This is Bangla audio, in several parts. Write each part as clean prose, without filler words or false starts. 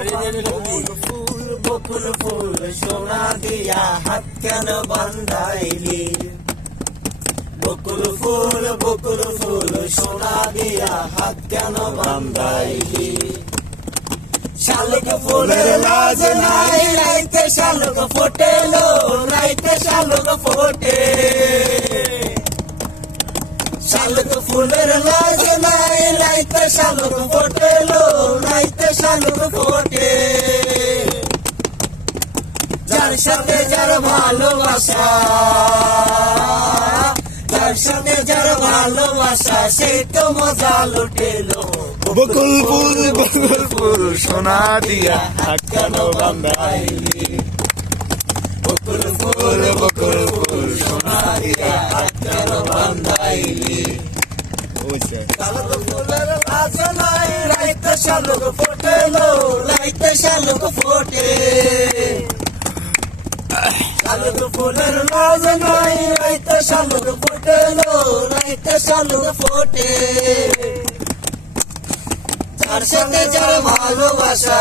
ফুল বকুল ফুল সোনা দিয়া হাত কেন বান্ধাইলি বকুল ফুল সোনা দিয়া হাত কেন বান্ধাইলি শালুক ফুলের লাজ নাই রাইতে শালুক ফোটেলো রাইতে শালুক ফোটে শালুক ফুলের লাজ নাই রাইতে শালুক ফোটেলো রাইতে শালুক ফোটে যার সাথে যার ভালোবাসা যার সাথে যার ভালোবাসা সে তো মজা লুটেলো বকুল ফুল সোনা দিয়া হাত কেন বান্ধাইলি বকুল ফুল সোনা দিয়া হাত কেন বান্ধাইলি শালুক ফুলের লাজ নাই রাইতে শালুক ফোটেলো রাইতে শালুক ফোটে শালুক ফুলের লাজ নাই রাইতে শালুক ফোটেলো রাইতে শালুক ফোটে যার সাথে যার ভালোবাসা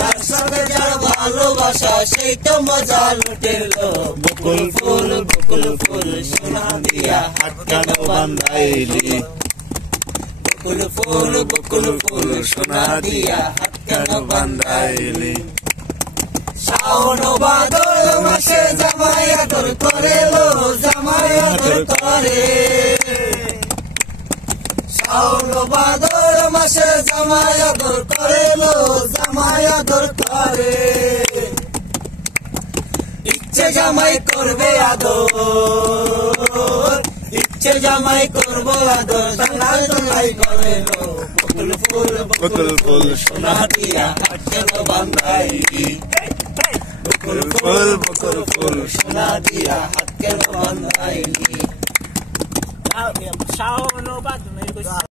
যার সাথে যার ভালোবাসা সেই তো মজা লুটেলো বকুল ফুল সোনা দিয়া হাত কেন বান্ধাইলি বকুল ফুল সোনা দিয়া হাত কেন বান্ধাইলি শাওন ভাদর মাসে জামাই আদর করে লো জামাই আদর করে শাওন ভাদর মাসে জামাই আদর করে লো জামাই আদর করে ইচ্ছে জামাই করবে আদর ইচ্ছে জামাই করবো আদর দলাই দলাই করে লো বকুল ফুল সোনা দিয়া হাত কেন বান্ধাইলি বকুল ফুল সোনা দিয়া হাত কেন বান্ধাইলি শাওন ভাদর